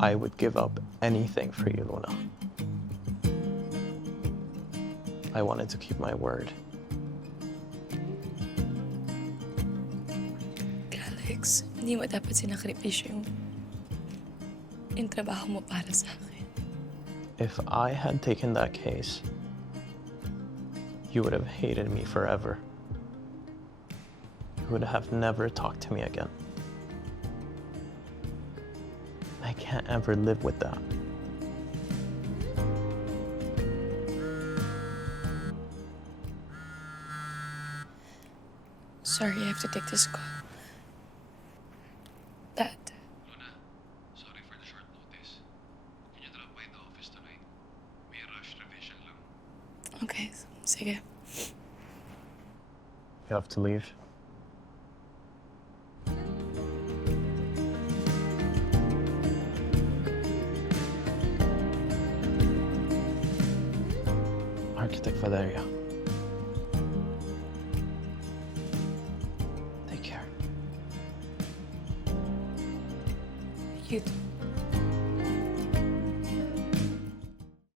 I would give up anything for you, Luna. I wanted to keep my word. Alex, hindi mo dapat sinakripisyo yung trabaho mo para sa akin. If I had taken that case, you would have hated me forever. You would have never talked to me again. I can't ever live with that. Sorry, I have to take this call. Dad, Luna, sorry for the short notice. Can you drop by the office tonight? May rush revision lang. okay, sige. You have to leave. Architect Valeria. Take care. You too.